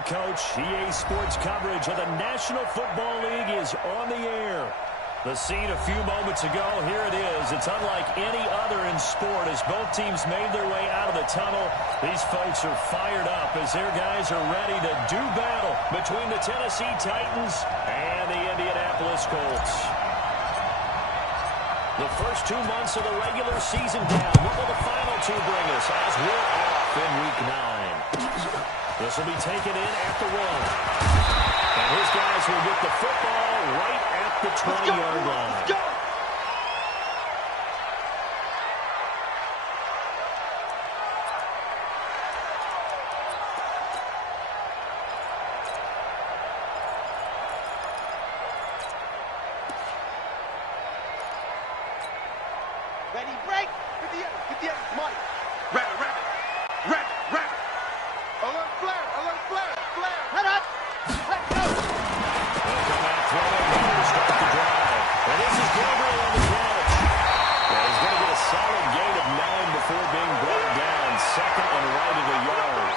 right, Coach. EA Sports coverage of the National Football League is on the air. The scene a few moments ago, here it is. It's unlike any other in sport as both teams made their way out of the tunnel. These folks are fired up as their guys are ready to do battle between the Tennessee Titans and the Indianapolis Colts. The first 2 months of the regular season down. What will the final two bring us as we're off in Week 9? This will be taken in at the 1. And his guys will get the football right at the 20-yard line. Let's go! Ready, break! With the Mike. Rabbit. Alert, flare! Head up! Let's go! They'll come out throwing here to start the drive. And this is Gabriel on the catch. Yeah, he's going to get a solid gain of 9 before being brought down. Second and right of the yard.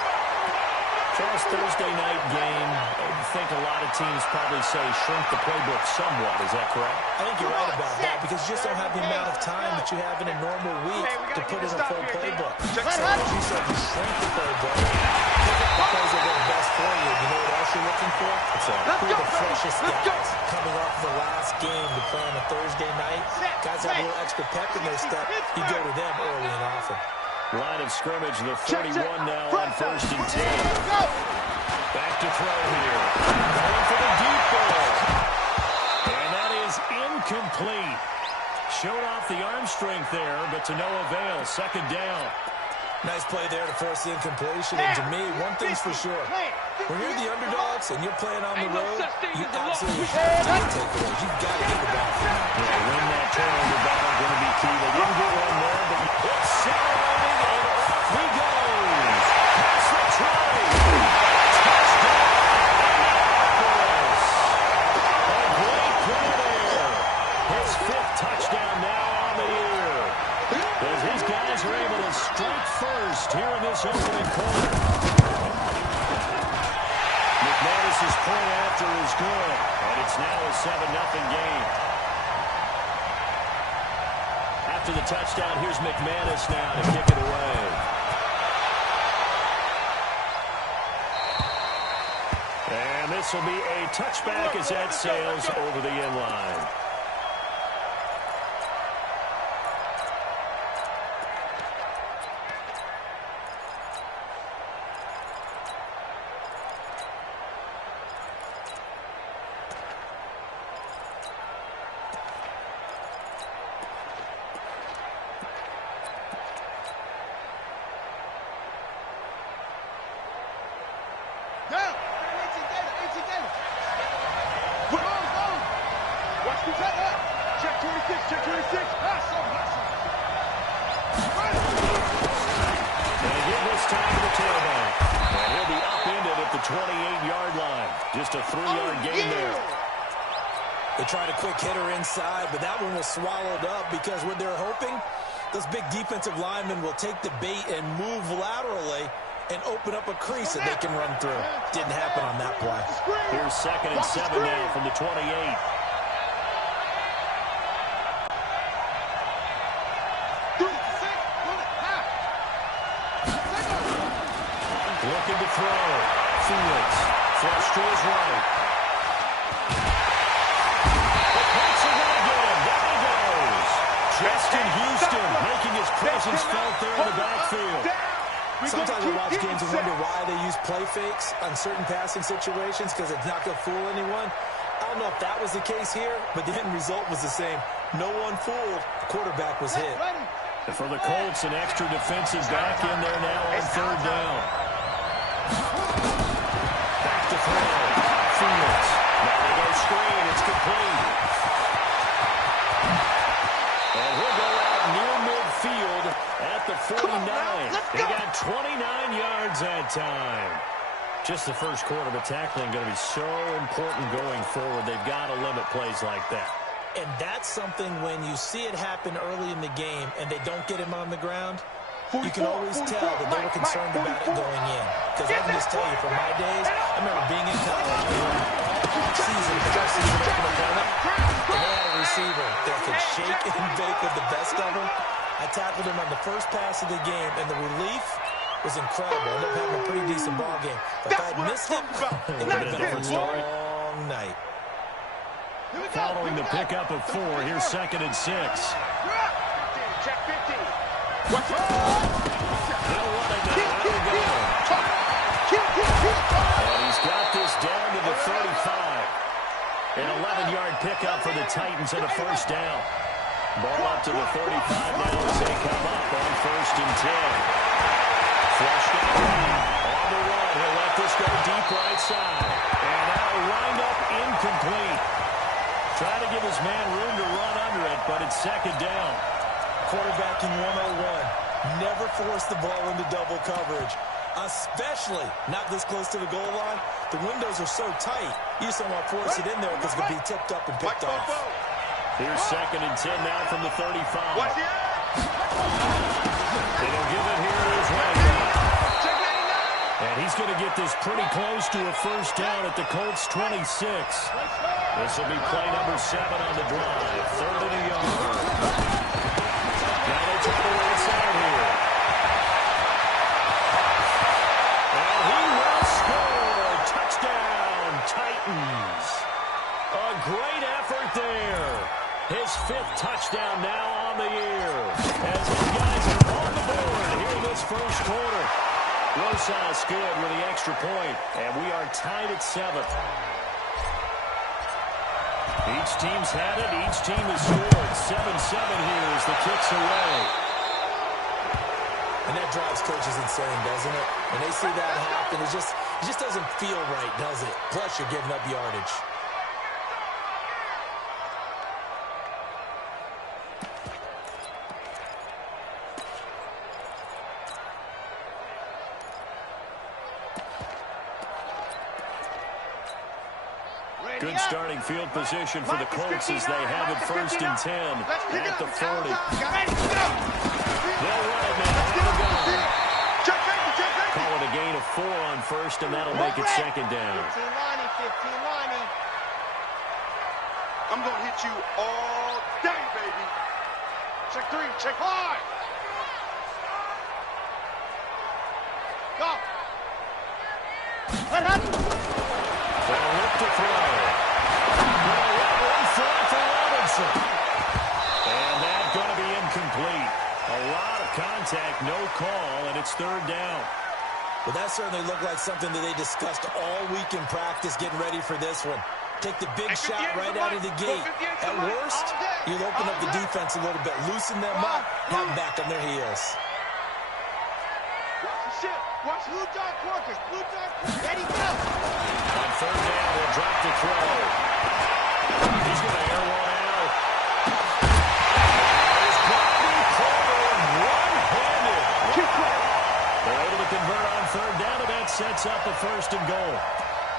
Charles, Thursday night game. I think a lot of teams probably say shrink the playbook somewhat. Is that correct? I think you're right about that because you just don't have the amount of time that you have in a normal week to put in a full playbook. So as you said, you shrink the playbook. Pick up the plays that work best for you. You know what else you're looking for? Who are the freshest guys coming off the last game to play on a Thursday night? Guys have a little extra pep in their step. You go to them early and often. Line of scrimmage, the 31 now on 1st and 10. Back to throw here. Going for the deep ball. And that is incomplete. Showed off the arm strength there, but to no avail. Second down. Nice play there to force the incompletion. And to me, one thing's for sure. When you're the underdogs and you're playing on the road, you absolutely have to get takeaways. You've got to get the ball. Yeah, win that turnover battle going to be key. They didn't get one there, but it's celebrating, and off he goes. That's the try. Touchdown, Indianapolis. A great play there. His 5th touchdown now on the year. As his guys are able to strike first here in this opening quarter. McManus's point after is good, and it's now a 7-0 game. After the touchdown, here's McManus now to kick it away. And this will be a touchback as that sails over the end line. Just a 3-yard gain there. They tried a quick hitter inside, but that one was swallowed up because what they're hoping, those big defensive linemen will take the bait and move laterally and open up a crease that they can run through. Didn't happen on that play. Here's 2nd and 7 now from the 28. Looking to throw. Fields. Flush to his right. The Colts are going to get him. There he goes. Justin Houston making his presence felt there in the backfield. Sometimes I watch games and wonder why they use play fakes on certain passing situations because it's not going to fool anyone. I don't know if that was the case here, but the end result was the same. No one fooled. The quarterback was hit. And for the Colts, an extra defensive back in there now on 3rd down. Back to throw. Fields. Now they go screen. It's complete. And he'll go out near midfield at the 49. They got 29 yards that time. Just the first quarter, but tackling going to be so important going forward. They've got to limit plays like that. And that's something when you see it happen early in the game and they don't get him on the ground, you can always tell that they were concerned about it going in. Because I can just tell you, from my days, I remember being in college, season, open opponent, and they had a receiver that could shake and bake with the best of them. I tackled him on the first pass of the game, and the relief was incredible. I ended up having a pretty decent ball game. But if I had missed it, it would have been a long night. Following the pickup of 4, here's 2nd and 6. Check 50. They'll run it now. Here we go. And he's got this down to the 35. An 11-yard pickup for the Titans and a first down. Ball up to the 35 now as they come up on 1st and 10. Flushed out on the run. He'll let this go deep right side. And that'll wind up incomplete. Try to give his man room to run under it, but it's 2nd down. Quarterbacking 101. Never force the ball into double coverage, especially not this close to the goal line. The windows are so tight, you just don't want to force it in there because it could be tipped up and picked off. Here's 2nd and 10 now from the 35. They'll give it here to his running back. And he's going to get this pretty close to a first down at the Colts 26. This will be play number 7 on the drive. 3rd and a yard. Now they try the right side here. And he will score. Touchdown, Titans. A great effort there. His 5th touchdown now on the year. As his guys are on the board here in this first quarter. Rosas good with the extra point. And we are tied at 7th. Each team's had it. Each team has scored. 7-7 here as the kick's away. And that drives coaches insane, doesn't it? When they see that happen, it just doesn't feel right, does it? Plus, you're giving up yardage. Good starting field position for the Colts as they have it 1st and 10 at the 40. They'll run it now. Call it a gain of 4 on 1st, and that'll make it 2nd down. 15-line. I'm going to hit you all day, baby. Check 3, check 5. Go. Let up. They'll look to throw. And that's going to be incomplete. A lot of contact, no call, and it's 3rd down. Well, that certainly looked like something that they discussed all week in practice getting ready for this one. Take the big shot right out of the gate. At worst, you'll open up the defense a little bit, loosen them up, have them back on their heels. Watch the shit. Watch Blue Dog Quarkers. Ready, go. On 3rd down, they'll drop the throw. He's going to air one out. There's Bobby Porter one-handed. They're able to convert on 3rd down, and that sets up a 1st and goal.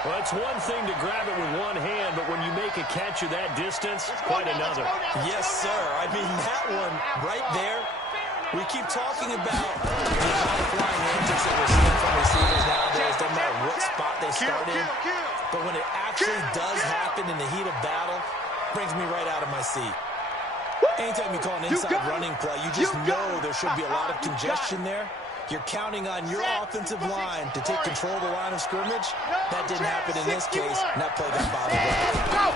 Well, it's one thing to grab it with one hand, but when you make a catch of that distance, quite another. Yes, sir. I mean, that one right there, we keep talking about the high-flying antics that we're seeing from receivers nowadays. Doesn't matter what spot they start in. But when it actually does happen in the heat of battle, it brings me right out of my seat. Anytime you call an inside running play, you just know there should be a lot of congestion there. You're counting on your offensive line to take control of the line of scrimmage. That didn't happen in this case, and that play got bobbled up.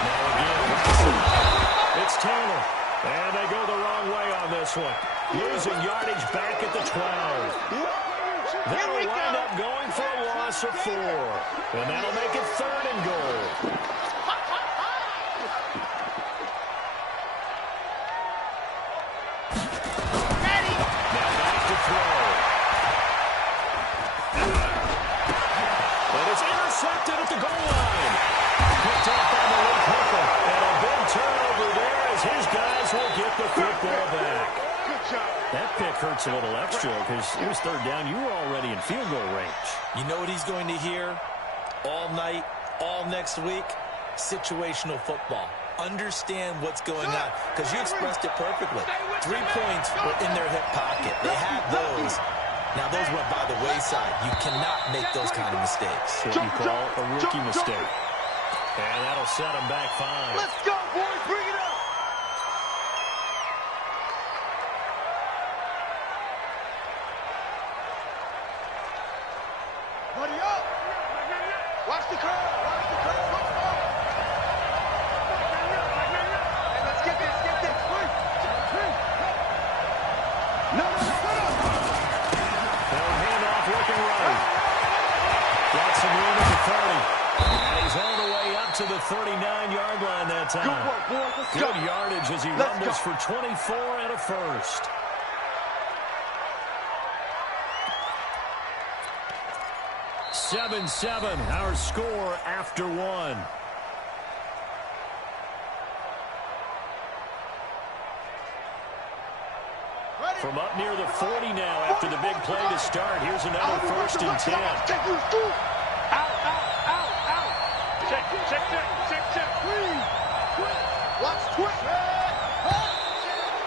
Now again, it's Taylor. And they go the wrong way on this one. Losing yardage back at the 12. That'll wind up going for a loss of 4. And that'll make it 3rd and goal. Intercepted at the goal line. Picked up on the late hooker. And a big turnover there as his guys will get the football back. That pick hurts a little extra because it was 3rd down. You were already in field goal range. You know what he's going to hear all night, all next week? Situational football. understand what's going on, because you expressed it perfectly. 3 points were in their hip pocket. They had those. Now, those went by the wayside. You cannot make those kind of mistakes. What you call a rookie mistake. And that'll set them back 5. Let's go, boys. Bring it up. Buddy up. Watch the curve. Watch the curve. Hey, let's get this. Get this. No. They'll hand off looking right. Got some room at the 30. And he's all the way up to the 39-yard line that time. Good work, boys. Let's go. Good yardage as he rumbles for 24 and a first. Seven, our score after 1. From up near the 40 now after the big play to start. Here's another 1st and 10. Out. Check. Please. Watch twist.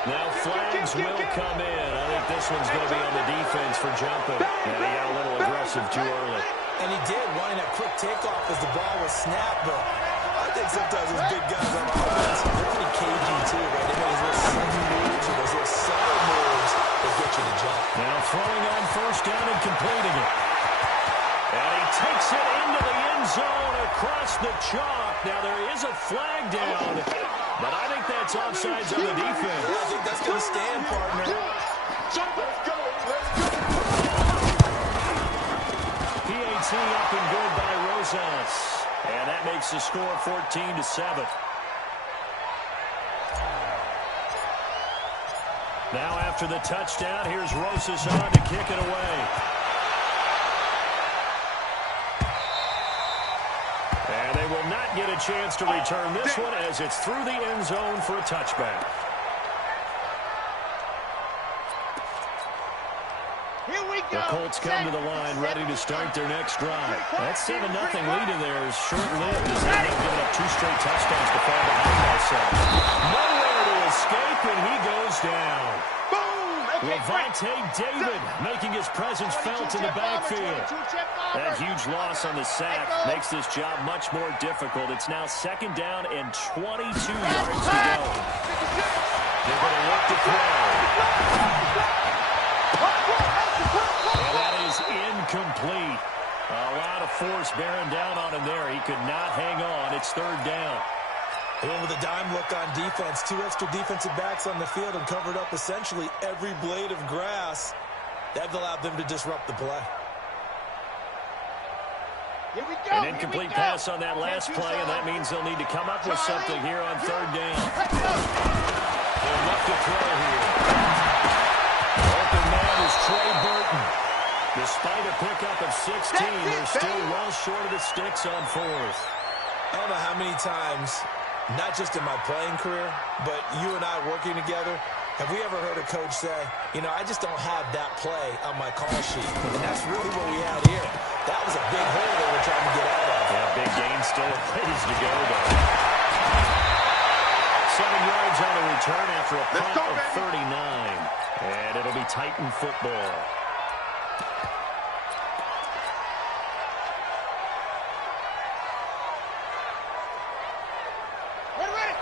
Now flags will come in. I think this one's going to be on the defense for jumping. And he got a little aggressive too early. And he did, wanting that quick takeoff as the ball was snapped, but I think sometimes those big guys on offense, they're pretty cagey too, right? They make those little sudden moves or those little subtle moves that get you to jump. Now throwing on 1st down and completing it. And he takes it into the end zone across the chalk. Now there is a flag down, but I think that's offsides on the defense. Yeah, I think that's going to stand, partner. Let's go. PAT up and good by Rosas. And that makes the score 14-7. Now after the touchdown, here's Rosas on to kick it away. And they will not get a chance to return this one as it's through the end zone for a touchback. The Colts come to the line ready to start their next drive. That 7-0 lead in there is short-lived as they have given up 2 straight touchdowns to fall behind by 7. Nowhere to escape, and he goes down. Levante David making his presence felt in the backfield. That huge loss on the sack makes this job much more difficult. It's now 2nd down and 22 yards to go. They're going to look to throw. And that is incomplete. A lot of force bearing down on him there. He could not hang on. It's 3rd down. And with a dime look on defense, 2 extra defensive backs on the field and covered up essentially every blade of grass. That allowed them to disrupt the play. Here we go. An incomplete pass on that last play, and that means they'll need to come up with something here on 3rd down. They'll look to throw here. Open man is Trey Burton. Despite a pickup of 16, they're still well short of the sticks on 4th. I don't know how many times, not just in my playing career, but you and I working together, have we ever heard a coach say, you know, I just don't have that play on my call sheet. And that's really what we had here. That was a big hole they were trying to get out of. Yeah, big gain still a ways to go, though. 7 yards on a return after a punt of 39. And it'll be Titan football.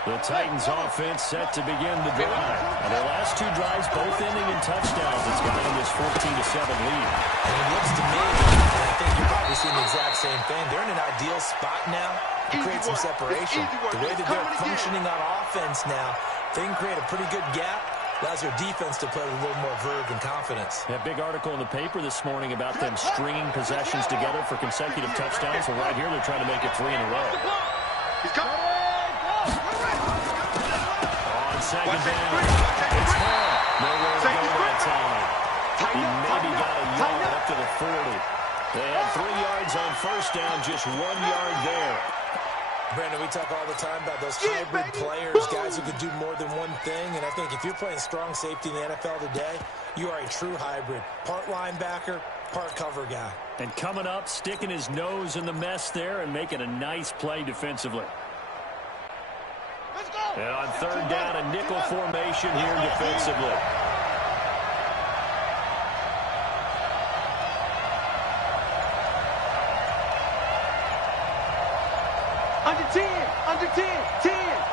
The Titans offense set to begin the drive. And their last 2 drives both ending in touchdowns. It's got them this 14-7 lead. And it looks to me, and I think you're probably seeing the exact same thing, they're in an ideal spot now to create some separation. The way that they're functioning on offense now, they can create a pretty good gap. Allows their defense to play with a little more verve and confidence. That big article in the paper this morning about them stringing possessions together for consecutive touchdowns. Well, right here, they're trying to make it 3 in a row. He's coming. On 2nd down, it's Hall. Nowhere to go that time. He maybe got a yard up to the 40. They had 3 yards on 1st down, just 1 yard there. Brandon, we talk all the time about those hybrid players, guys who could do more than one thing. And I think if you're playing strong safety in the NFL today, you are a true hybrid. Part linebacker, part cover guy. And coming up, sticking his nose in the mess there and making a nice play defensively. And on third down, a nickel formation here defensively. Under 10, under 10, 10.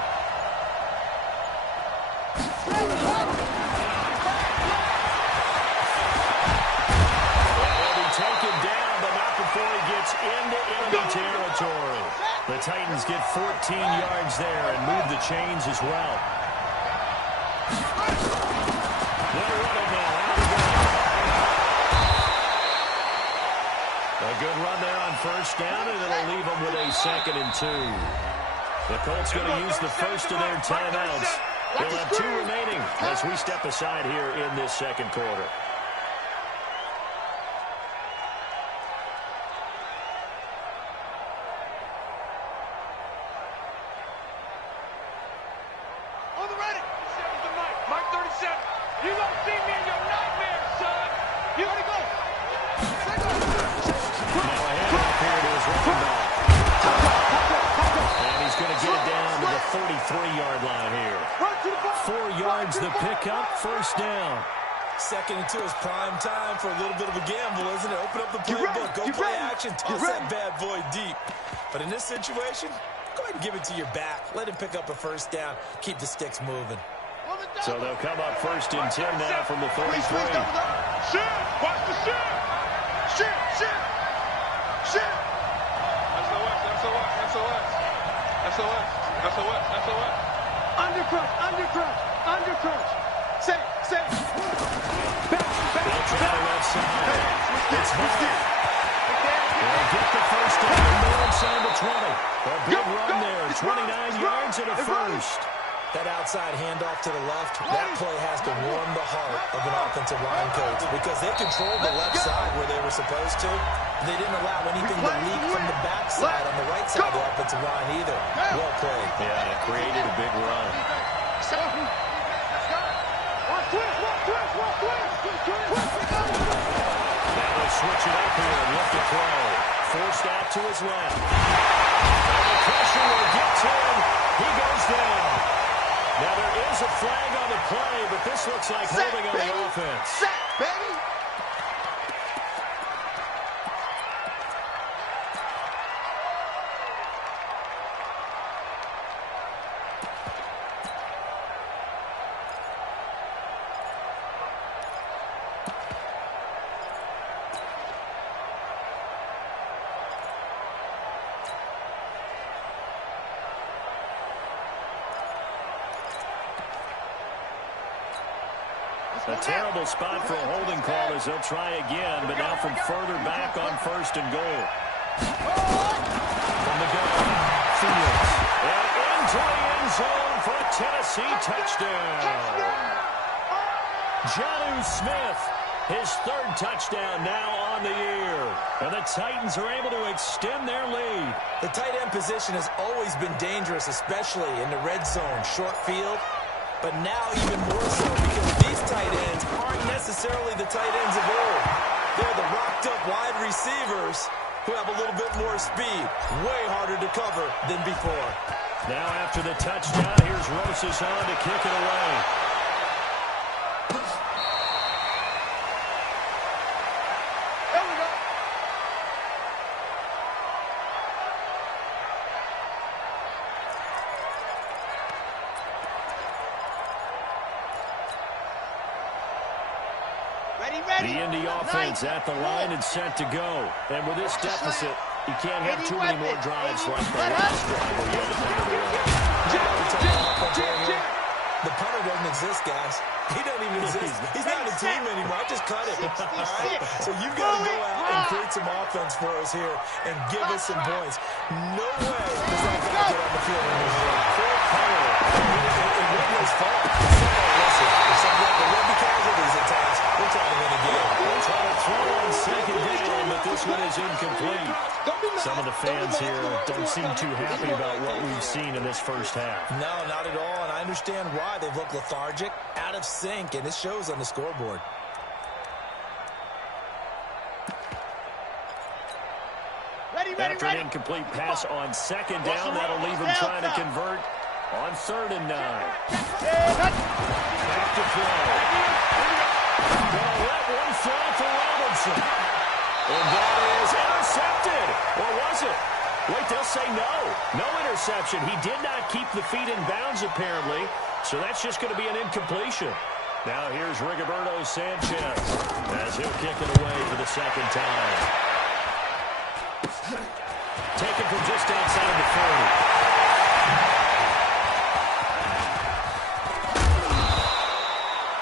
Taken down, but not before he gets into enemy territory. The Titans get 14 yards there and move the chains as well. They'll run it now. Out of the a good run there on first down, and it'll leave them with a 2nd and 2. The Colts going to use the first of their timeouts. They'll have 2 remaining as we step aside here in this second quarter. First down. 2nd and 2 is prime time for a little bit of a gamble, isn't it? Open up the playbook, go play action, toss that bad boy deep. But in this situation, go ahead and give it to your back. Let him pick up a first down. Keep the sticks moving. So they'll come up 1st and 10 now from the 43. Shit! Watch the shit! Shit! Shit! Shit! SOS! SOS! SOS! SOS! SOS! SOS! Undercrunch! Undercrunch! Undercrunch! Say! Say! Back! They'll try the left side. It's hard. They'll get the first down and move inside the 20. A big run there. 29 yards and a first. That outside handoff to the left, that play has to warm the heart of an offensive line coach because they controlled the left side where they were supposed to. They didn't allow anything to leak from the backside on the right side of the offensive line either. Well played. Yeah, it created a big run. Now they'll switch it up here and look to throw. Forced out to his left. And the pressure will get to him. He goes down. Now there is a flag on the play, but this looks like holding on the offense. Sack, baby! A terrible spot for a holding call as they'll try again, but now from further back on 1st and goal. From the gun, Fields. And into the end zone for a Tennessee touchdown. Jonnu Smith, his 3rd touchdown now on the year. And the Titans are able to extend their lead. The tight end position has always been dangerous, especially in the red zone, short field. But now even more so because these tight ends aren't necessarily the tight ends of old. They're the rocked-up wide receivers who have a little bit more speed. Way harder to cover than before. Now after the touchdown, here's Rosas on to kick it away. There we go. The Indy offense at the line and set to go. And with this deficit, you can't have too many more drives like the last drive where you had to put it away. The punter doesn't exist, guys. He doesn't even exist. He's not a team anymore. I just cut it. All right? So you've got to go out and create some offense for us here and give us some points. No way does that guy get on the field anymore. It wasn't his fault. Listen, if somebody there will be casualties at times. We're trying to win a game. We'll try to throw on 2nd down, but this one is incomplete. Some of the fans here don't seem too happy about what we've seen in this first half. No, not at all, and I understand why. They've looked lethargic, out of sync, and it shows on the scoreboard. After an incomplete pass on 2nd down, that'll leave him trying to convert On 3rd and 9. Back to throw. Gonna let one fly for Robinson. And that is intercepted. Or was it? Wait, they'll say no. No interception. He did not keep the feet in bounds, apparently. So that's just going to be an incompletion. Now here's Rigoberto Sanchez as he'll kick it away for the 2nd time. Taken from just outside the 40.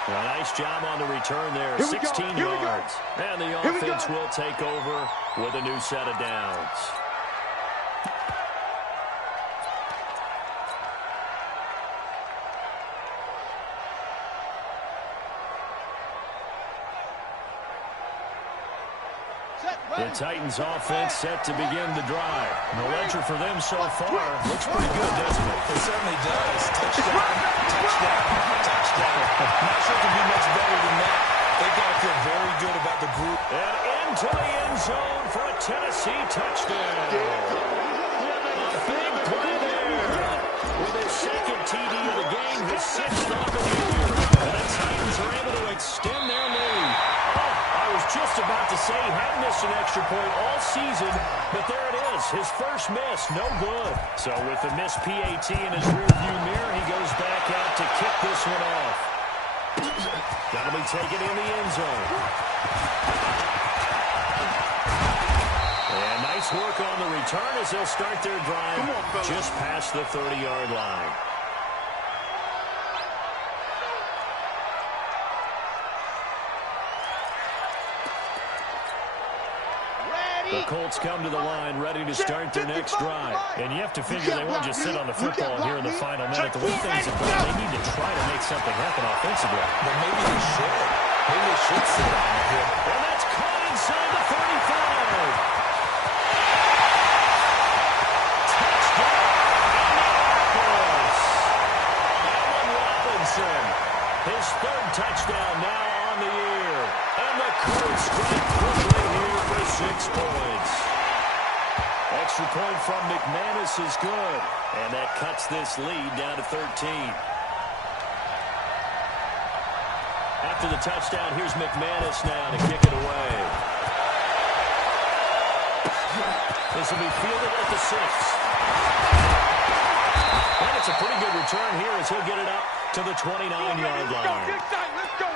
A nice job on the return there. 16 yards. And the offense will take over with a new set of downs. The Titans offense set to begin the drive. And the ledger for them so far looks pretty good, doesn't it? It certainly does. Touchdown, touchdown, touchdown. Not sure it can be much better than that. They've got to feel very good about the group. And into the end zone for a Tennessee touchdown. A big play there. With his 2nd TD of the game, his 6th on the year. And the Titans are able to extend their lead. I was just about to say he hadn't missed an extra point all season, but there it is. His first miss, no good. So with the missed PAT in his rearview mirror, he goes back out to kick this one off. That'll be taken in the end zone. And nice work on the return as they'll start their drive just past the 30-yard line. The Colts come to the line ready to start their next drive. And you have to figure they won't just sit on the football here in the final minute. The way things have gone, they need to try to make something happen offensively. But maybe they should. Maybe they should sit on it here. And that's caught inside the 35. Touchdown, Indianapolis. Allen Robinson, his 3rd touchdown now on the year. And the Colts strike quickly here for 6 points. Extra point from McManus is good. And that cuts this lead down to 13. After the touchdown, here's McManus now to kick it away. This will be fielded at the 6. And it's a pretty good return here as he'll get it up to the 29-yard line. Let's go.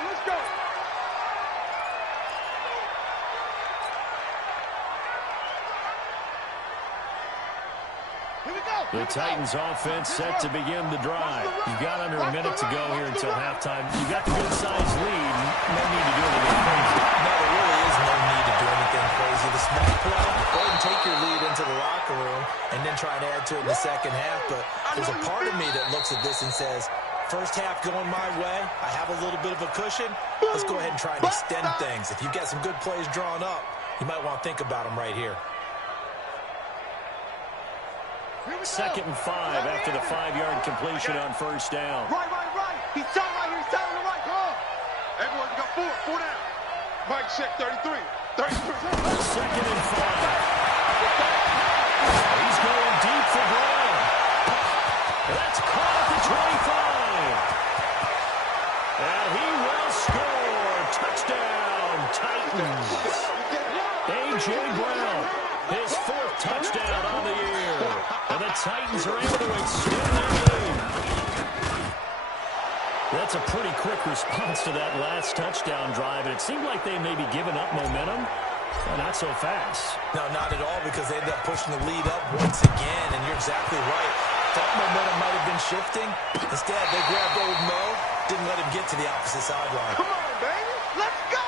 The Titans offense set to begin the drive. You've got under a minute to go here until halftime. You've got the good-sized lead. No need to do anything crazy. No, there really is no need to do anything crazy. The smart play, go ahead and take your lead into the locker room and then try to add to it in the 2nd half. But there's a part of me that looks at this and says, first half going my way, I have a little bit of a cushion. Let's go ahead and try and extend things. If you've got some good plays drawn up, you might want to think about them right here. 2nd and 5 after the 5-yard completion on 1st down. Right. He's telling right here. He's telling the right. Come on. Everyone, you got 4 down. Mike check 33. 2nd and 5. He's going deep for Brown. That's caught at the 25. And he will score. Touchdown, Titans. A.J. Brown, his 4th touchdown on the year. And the Titans are able to extend their lead. That's a pretty quick response to that last touchdown drive. And it seemed like they may be giving up momentum. Well, not so fast. No, not at all, because they ended up pushing the lead up once again. And you're exactly right. Thought momentum might have been shifting. Instead, they grabbed old Mo, didn't let him get to the opposite sideline. Come on, baby. Let's go.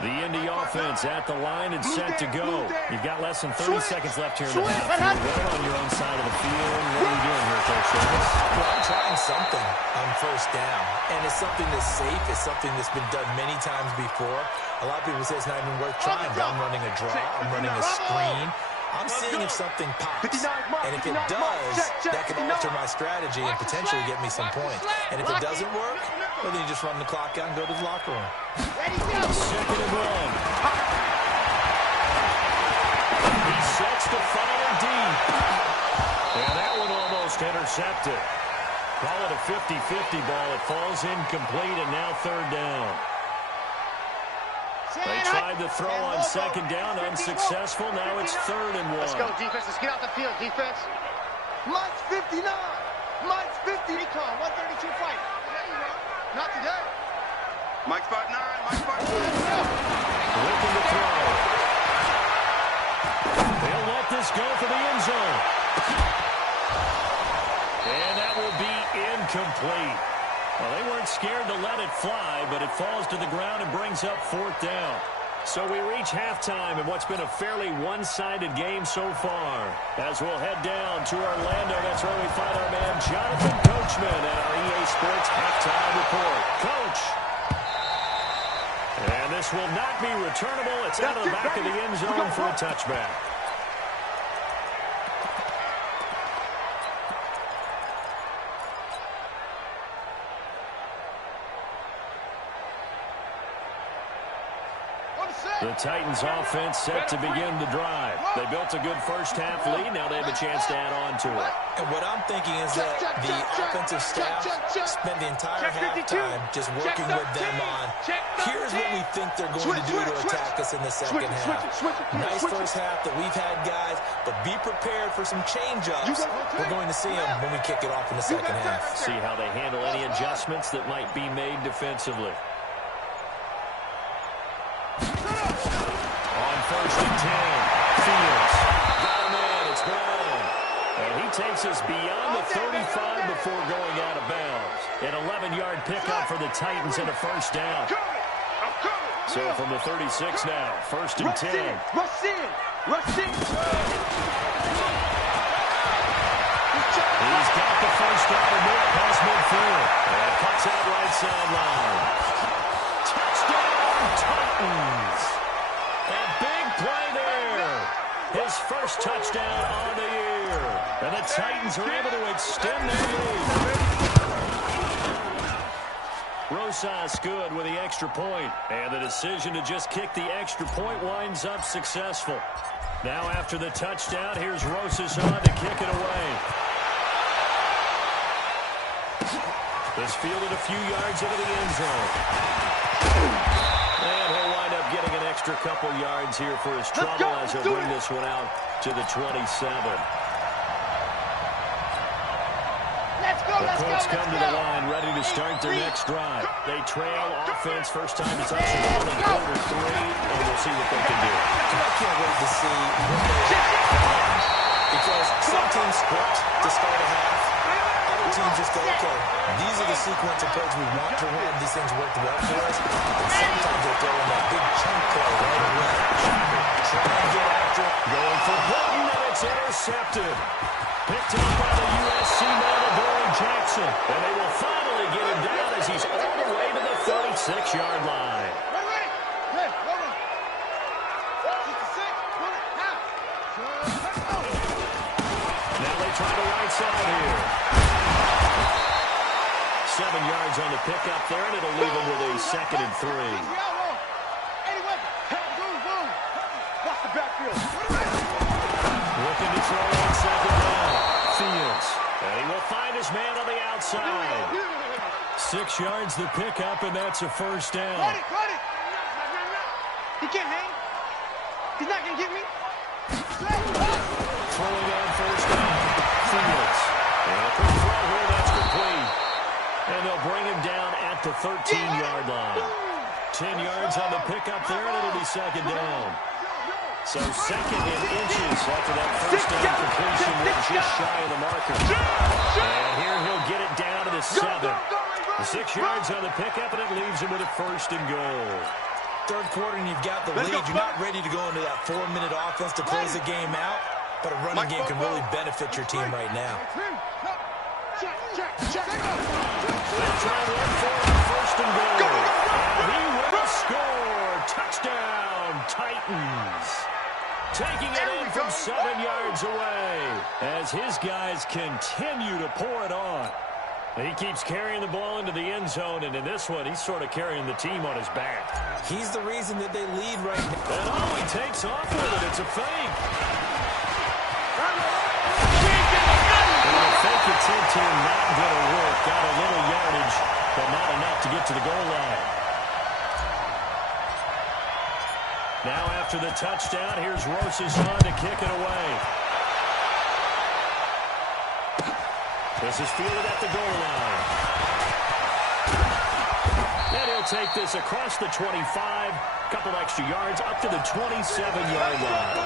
The Indy offense at the line and set to go. You've got less than 30 seconds left here in the half. You're well on your own side of the field. What are you doing here, Coach Davis? Well, I'm trying something on 1st down. And it's something that's safe. It's something that's been done many times before. A lot of people say it's not even worth trying, but I'm running a draw. I'm running a screen. I'm seeing if something pops. 59 mark, And if it 59 mark. does, Check, that can 59. alter my strategy and potentially get me some points. And if it doesn't work, well, then you just run the clock out and go to the locker room. Second and 1. He sets to fire deep. And that one almost intercepted. Call it a 50-50 ball. It falls incomplete, and now third down. They tried to throw on second down, unsuccessful. Now it's third and 1. Let's go, defense. Let's get out the field, defense. Mike's 59. Mike's 50. Recon, 132 fight. Not today. Mike's 5'9". Mike's 5'9". Looking to throw. They'll let this go for the end zone. And that will be incomplete. Well, they weren't scared to let it fly, but it falls to the ground and brings up fourth down. So we reach halftime in what's been a fairly one-sided game so far. As we'll head down to Orlando, that's where we find our man Jonathan Coachman at our EA Sports Halftime Report. Coach. And this will not be returnable. It's out of the back of the end zone for a touchback. The Titans offense set to begin the drive. They built a good first half lead. Now they have a chance to add on to it. And what I'm thinking is that the offensive staff spent the entire halftime just working with them on, here's what we think they're going to do to attack us in the second half. Nice first half that we've had, guys, but be prepared for some change-ups. We're going to see them when we kick it off in the second half. See how they handle any adjustments that might be made defensively. First and 10. Fields. Got him in. It's Brown. And he takes us beyond the 35 before going out of bounds. An 11-yard pickup for the Titans and a first down. So from the 36 now, first and 10. Rush in. Rush in. He's got the first down and more past midfield. And cuts out right sideline. Touchdown, Titans. A big play there. His first touchdown on the year. And the Titans are able to extend their lead. Rosas good with the extra point. And the decision to just kick the extra point winds up successful. Now after the touchdown, here's Rosas on to kick it away. This fielded a few yards into the end zone. And he'll wind up getting an extra couple yards here for his trouble as he'll bring this one out to the 27. The Colts come to the line ready to start their next drive. They trail offense first time to touch the ball in quarter 3, and we'll see what they can do. I can't wait to see what they have, because some teams script to start a half. Other teams just go, okay, these are the sequence of plays we want to run. These things worked well for us. And sometimes they throw in that big chunk play right away. Try and get after it. Going for Button, and it's intercepted. Picked up by the USC man, Adoree Jackson. And they will finally get him down as he's all the way to the 36-yard line. Now they try the right side here. 7 yards on the pickup there, and it'll leave him with a 2nd and 3. Looking to throw on second down. Fields. And he will find his man on the outside. 6 yards the pickup, and that's a first down. He can't hang. He's not going to get me. Throwing on first down. Fields. And a quick throw here, that's complete. And they'll bring him down at the 13-yard line. 10 yards on the pickup there, and it'll be second down. So second in inches after that first down completion was just shy of the marker. And here he'll get it down to the 7. 6 yards on the pickup, and it leaves him with a first and goal. Third quarter, and you've got the lead. You're not ready to go into that 4-minute offense to close the game out, but a running game can really benefit your team right now. They'll try to run for it on first and goal. And he will score. Touchdown, Titans. Taking it in from 7 yards away as his guys continue to pour it on. He keeps carrying the ball into the end zone, and in this one, he's sort of carrying the team on his back. He's the reason that they lead right now. And oh, he takes off with it. It's a fake. And a fake attempt here not going to work. Got a little yardage, but not enough to get to the goal line. Now after the touchdown, here's Rosazon to kick it away. This is fielded at the goal line. And he'll take this across the 25. Couple extra yards up to the 27-yard line.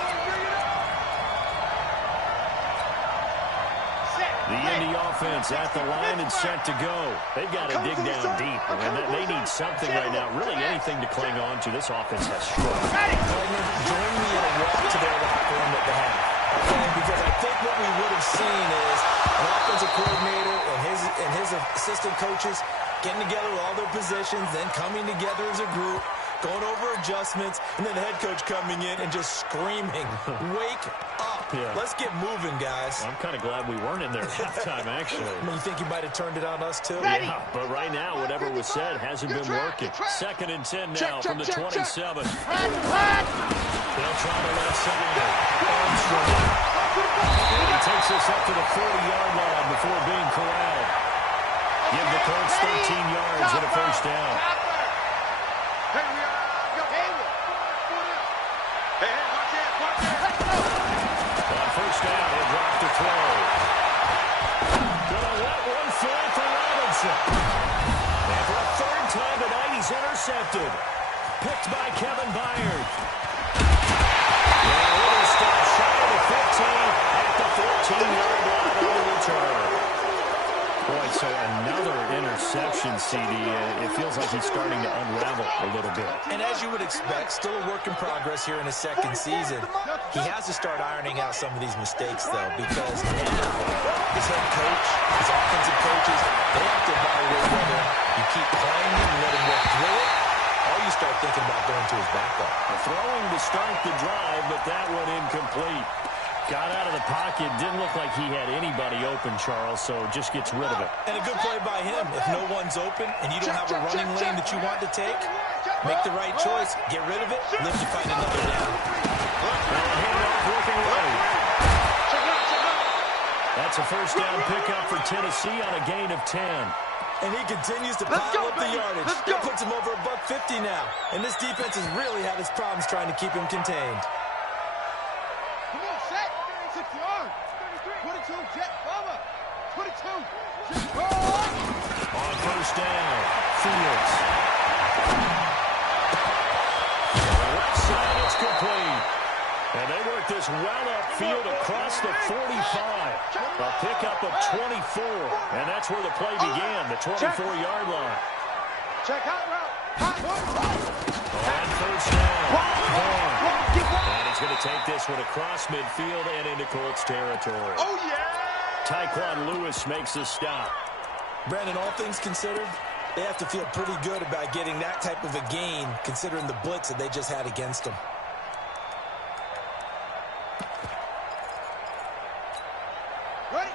The Indy offense at the line and set to go. They've got to dig down deep. And they need something right now. Really anything to cling on to. This offense has struggled. Join me in a walk to their locker room at the half. Okay? Because I think what we would have seen is an offensive coordinator and his assistant coaches getting together with all their positions, then coming together as a group, going over adjustments, and then the head coach coming in and just screaming, wake up. Yeah. Let's get moving, guys. I'm kind of glad we weren't in there at halftime, actually. You think you might have turned it on us, too? Yeah, but right now, whatever was said hasn't been working. 2nd and 10 now from the 27. They'll try to let Armstrong. And he takes us up to the 40-yard line before being corralled. Give the Colts 13 yards and a first down. On first down, he'll drop to throw. Gonna let one fly for Robinson. And for a 3rd time tonight, he's intercepted. Picked by Kevin Byard. Yeah, little stop shy of the 15 at the 14-yard line on the return. Boy, so another interception, CD. It feels like he's starting to unravel a little bit. And as you would expect, still a work in progress here in his 2nd season. He has to start ironing out some of these mistakes, though, because now his head coach, his offensive coaches, they have to evaluate whether you keep playing him and let him work through it, or you start thinking about going to his backup. Throwing to start the drive, but that one incomplete. Got out of the pocket. Didn't look like he had anybody open, Charles, so just gets rid of it. And a good play by him. If no one's open and you don't have a running lane that you want to take, make the right choice. Get rid of it. Live to find another down. Handoff looking right. That's a first down pickup for Tennessee on a gain of 10. And he continues to pile up the yardage. That puts him over $150 now. And this defense has really had its problems trying to keep him contained. 22. On first down, Fields. Left side, it's complete. And they work this well upfield across the 45. A pickup of 24. And that's where the play began, the 24-yard line. Check out route. On first down. And he's going to take this one across midfield and into Colts territory. Oh, yeah! Tyquan Lewis makes the stop. Brandon, all things considered, they have to feel pretty good about getting that type of a gain, considering the blitz that they just had against them. Ready?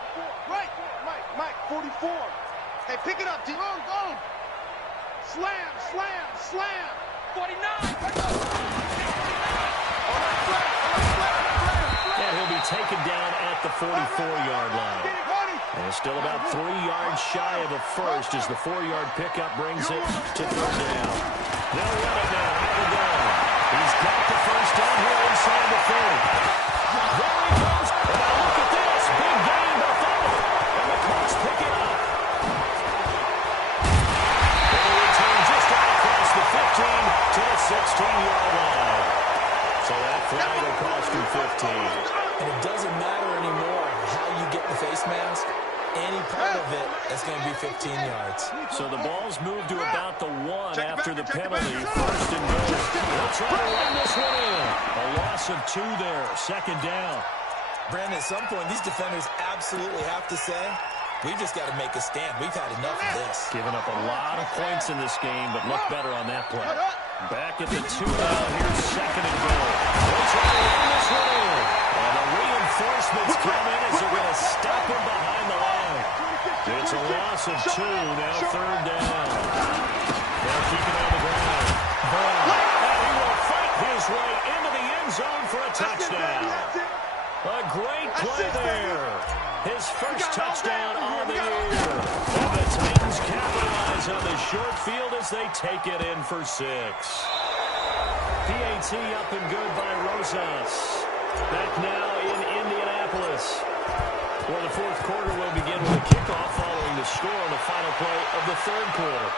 Right. Mike, 44. Hey, pick it up, D. Go. Slam. 49. And he'll be taken down at the 44-yard line. And still about 3 yards shy of a first as the 4-yard pickup brings it to 3rd down. They'll run it now. He's got the first down here inside the 30. There he goes. And now look at this. Big gain by Fuller. And the Colts pick it up. And they return just across the 15 to the 16-yard line. So that flag will cost him 15. And it doesn't matter anymore how you get the face mask. Any part of it is going to be 15 yards. So the ball's moved to about the 1 after the penalty. First and goal. They'll try to run this one in. A loss of 2 there. 2nd down. Brandon, at some point, these defenders absolutely have to say, we've just got to make a stand. We've had enough of this. Giving up a lot of points in this game, but look better on that play. Back at the 2 now. Here's 2nd and goal. They'll try to run this one in. And the Reinforcements come in as they're going to stop him behind the line. It's a loss of 2, now 3rd down. They'll keep it on the ground. And he will fight his way into the end zone for a touchdown. A great play there. His first touchdown on the year. And the Titans capitalize on the short field as they take it in for 6. PAT up and good by Rosas. Back now in Indianapolis, where the 4th quarter will begin with a kickoff following the score on the final play of the 3rd quarter.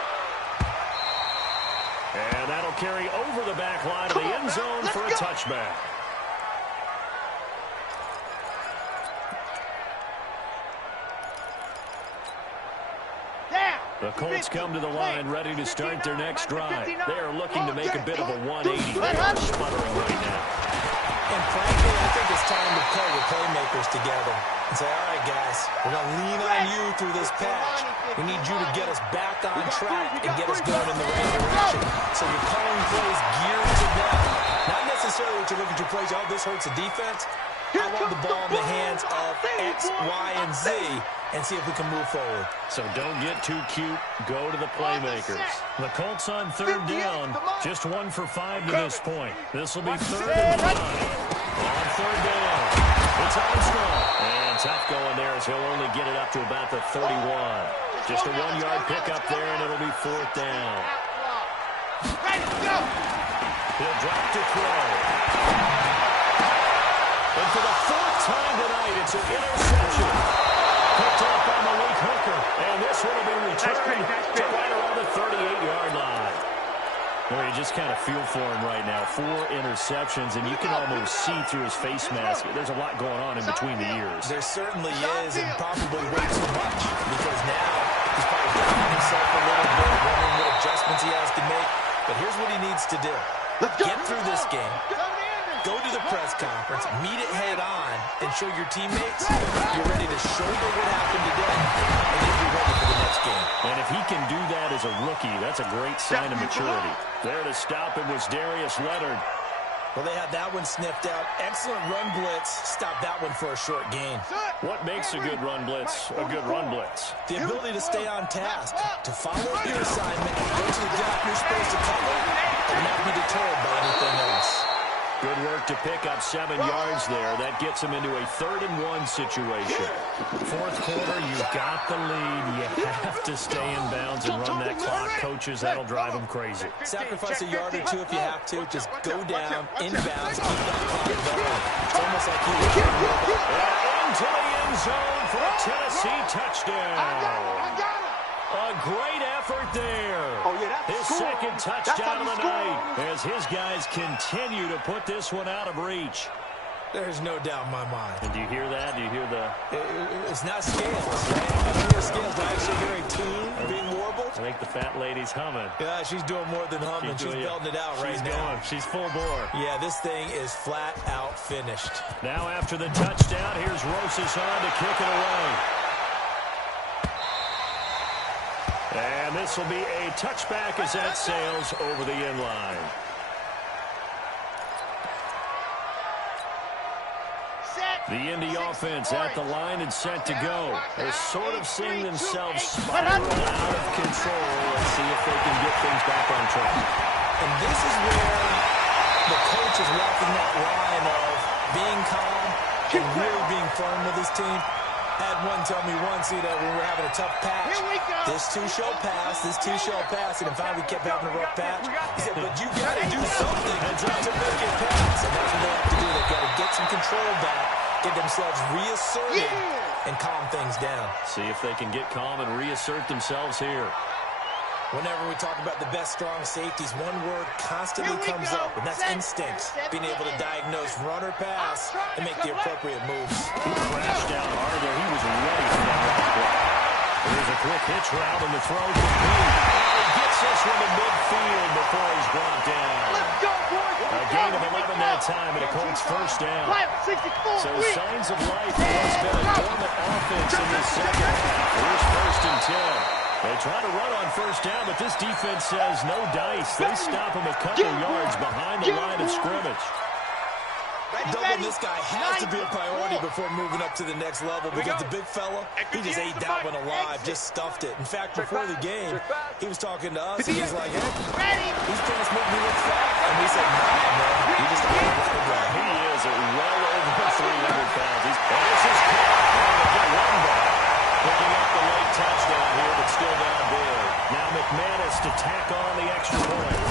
And that'll carry over the back line of the end zone for a touchback. The Colts come to the line ready to start their next drive. They are looking to make a bit of a 180. They are sputtering right now. And frankly, I think it's time to play the playmakers together and say, all right, guys, we're going to lean on you through this patch. We need you to get us back on track and get us going in the right direction. So you're calling plays geared to them. Not necessarily that you look at your plays, oh, this hurts the defense. I want the ball in the hands of X, Y, and Z and see if we can move forward. So don't get too cute. Go to the playmakers. The Colts on 3rd down. Just 1 for 5 to this point. This will be 3rd and 5. On 3rd down. It's Armstrong. And tough going there as he'll only get it up to about the 31. Just a 1-yard pickup there, and it'll be 4th down. He'll drop to throw. And for the 4th time tonight, it's an interception. Picked up by Malik Hooker. And this one will be returned to right around the 38-yard line. Well, you just kind of feel for him right now. 4 interceptions, and you can almost see through his face mask. There's a lot going on in between the ears. There certainly is, and probably way too much. Because now he's probably doubting himself a little bit, wondering what adjustments he has to make. But here's what he needs to do. Get through this game. Go to the press conference, meet it head on, and show your teammates you're ready to shoulder what happened today and then be ready for the next game. And if he can do that as a rookie, that's a great sign of maturity. There to stop him was Darius Leonard. Well, they had that one sniffed out. Excellent run blitz. Stop that one for a short gain. What makes a good run blitz a good run blitz? The ability to stay on task, to follow up your assignment, go to the gap you're supposed to cover, and not be deterred by anything else. Good work to pick up 7 yards there. That gets him into a 3rd and 1 situation. 4th quarter, you've got the lead. You have to stay in bounds and run that clock. Coaches, that'll drive them crazy. Sacrifice a yard or 2 if you have to. Just go down, in bounds, keep that clock going. It's almost like you were into the end zone for a Tennessee touchdown. A great effort there. His 2nd touchdown of the night as his guys continue to put this one out of reach. There's no doubt in my mind. And do you hear that? Do you hear the... It's not scales, right? I don't hear scales. I actually hear a tune being warbled. I think the fat lady's humming. Yeah, she's doing more than humming. She's belting it out right now. She's full bore. Yeah, this thing is flat out finished. Now after the touchdown, here's Rosas on to kick it away. And this will be a touchback as that sails over the end line. The Indy offense at the line and set to go. They're sort of seeing themselves spiral out of control. Let's see if they can get things back on track. And this is where the coach is walking that line of being calm and really being firm with his team. Had one tell me once, when we were having a tough patch, this too shall pass, this too shall pass, and finally we kept having a rough patch. He said, but you got to do something to make it pass, and that's what they have to do. They've got to get some control back, get themselves reasserted, and calm things down. See if they can get calm and reassert themselves here. Whenever we talk about the best strong safeties, one word constantly comes up, and that's instincts. Being able to diagnose run or pass and make the appropriate moves. He crashed down hard there. He was ready for that run play. There's a quick hitch route and the throw complete. And he gets this one to midfield before he's brought down. A gain of 11 that time and a Colts first down. So signs of life for what's been a dormant offense in this second half. Here's 1st and 10. They try to run on first down, but this defense says no dice. They stop him a couple yards behind the line of scrimmage. Doubling this guy has to be a priority before moving up to the next level because the big fella, he just ate that one alive, just stuffed it. In fact, before the game, he was talking to us, and he's like, hey, these pants make me look fat. And we said, nah, man, he just got to let it go. He is at well over 300 pounds. This is get one back. Picking up the late touchdown here, but still down big. Now McManus to tack on the extra point.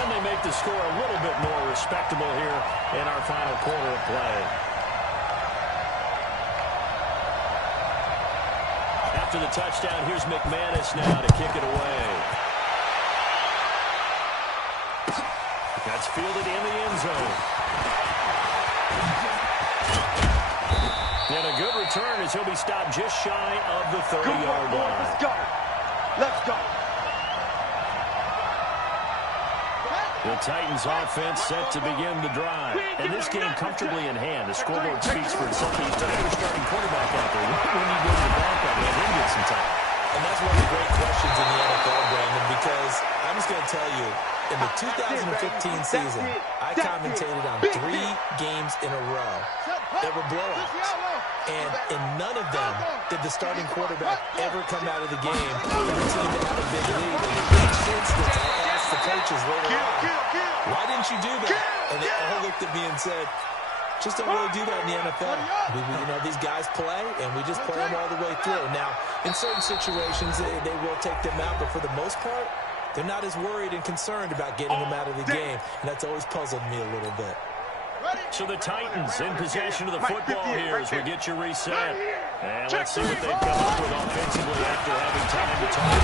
And they make the score a little bit more respectable here in our final quarter of play. After the touchdown, here's McManus now to kick it away. That's fielded in the end zone. And a good return as he'll be stopped just shy of the 30-yard line. Let's go. Let's go. The Titans offense set to begin the drive. And this game comfortably in hand. The scoreboard speaks for itself. He's done your starting quarterback out there. When you go to the backup, let him get some time. And that's one of the great questions in the NFL, Brandon, because I'm just going to tell you, in the 2015 season, I commentated on 3 games in a row that were blowouts. And in none of them did the starting quarterback ever come out of the game with a team that had a big lead. And in each instance, I asked the coaches later on, why didn't you do that? And they all looked at me and said, just don't really do that in the NFL. You know, these guys play, and we just play them all the way through. Now, in certain situations, they will take them out, but for the most part, they're not as worried and concerned about getting them out of the game, and that's always puzzled me a little bit. So the Titans in possession of the football here as we get you reset. And let's see what they've come up with offensively after having time to talk.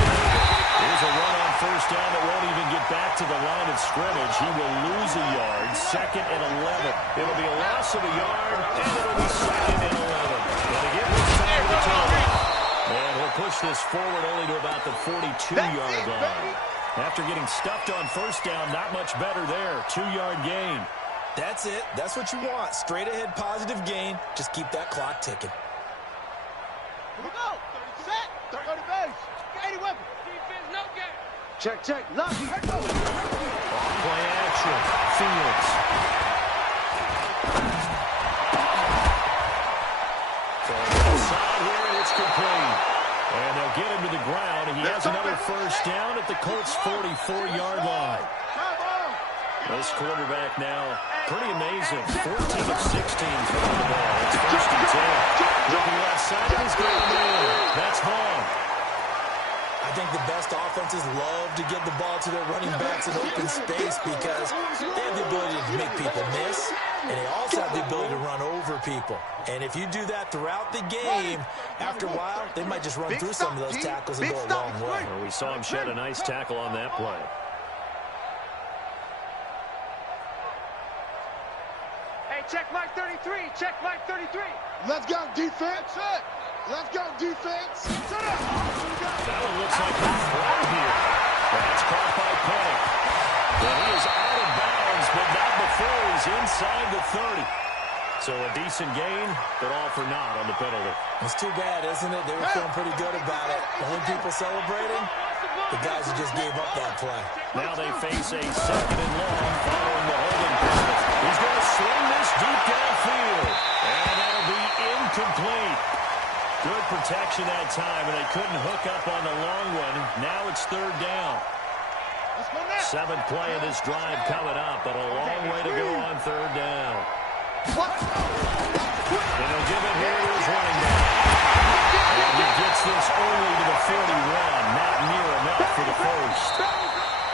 Here's a run on first down that won't even get back to the line of scrimmage. He will lose a yard, 2nd and 11. It'll be a loss of a yard, and it'll be 2nd and 11. And again, this time the timeout. And he'll push this forward only to about the 42-yard line. After getting stuffed on first down, not much better there. 2-yard gain. That's it. That's what you want. Straight ahead, positive gain. Just keep that clock ticking. Here we go. Set. Go to base. 80 weapon. Defense, no game. Check, check. Lucky. Play action. Fields. Inside here, and it's complete. And they'll get him to the ground. He has another first down at the Colts' 44-yard line. This quarterback now, pretty amazing. 14 of 16 throwing the ball. It's 1st and 10. Looking left side of his game in. That's Hall. I think the best offenses love to give the ball to their running backs in open space because they have the ability to make people miss, and they also have the ability to run over people. And if you do that throughout the game, after a while, they might just run through some of those tackles and go a long way. Well, we saw him shed a nice tackle on that play. Check Mike 33. Check Mike 33. Let's go, defense. Let's go, defense. Shut up. That one looks like a throw here. That's caught by Penny. Well, he is out of bounds, but not before he's inside the 30. So a decent gain, but all for naught on the penalty. It's too bad, isn't it? They were feeling pretty good about it. Only people celebrating, the guys who just gave up that play. Now they face a 2nd and long following the holding penalty. He's going to swing this deep downfield, and that'll be incomplete. Good protection that time, and they couldn't hook up on the long one. Now it's 3rd down. 7th play of this drive coming up, but a long way to go on 3rd down. And he'll give it here to his running back. And he gets this only to the 41, not near enough for the first.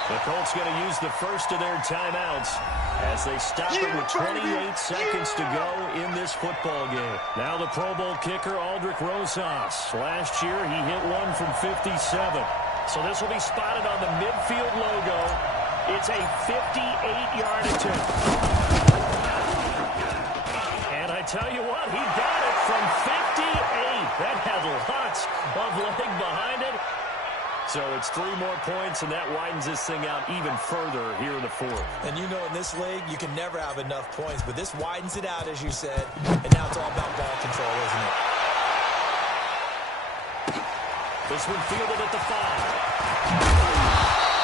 The Colts going to use the first of their timeouts as they stop it with 28 seconds to go in this football game. Now the Pro Bowl kicker, Aldrich Rosas. Last year, he hit one from 57. So this will be spotted on the midfield logo. It's a 58-yard attempt. And I tell you what, he got it from 58. That had lots of leg behind it. So it's 3 more points, and that widens this thing out even further here in the 4th. And you know, in this league, you can never have enough points, but this widens it out, as you said, and now it's all about ball control, isn't it? This one fielded at the 5.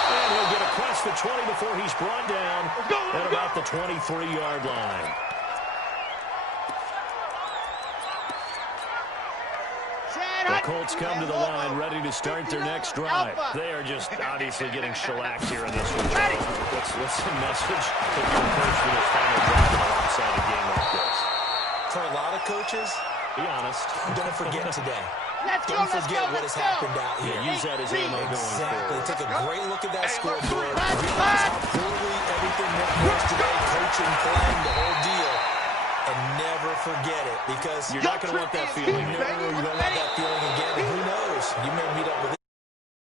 And he'll get across the 20 before he's brought down at about the 23-yard line. The Colts come to the line, ready to start their next drive. They are just obviously getting shellacked here in this one. What's the message that you're coach for this final drive in a lopsided game like this? For a lot of coaches, be honest. Don't forget today. Don't forget what has happened out here. Yeah, use that as ammo going forward. Take a great look at that scoreboard. Realize how poorly everything went yesterday, coaching, playing, the whole deal. And never forget it, because you're not going to want that feeling. No, you don't want that feeling again. And who knows? You may meet up with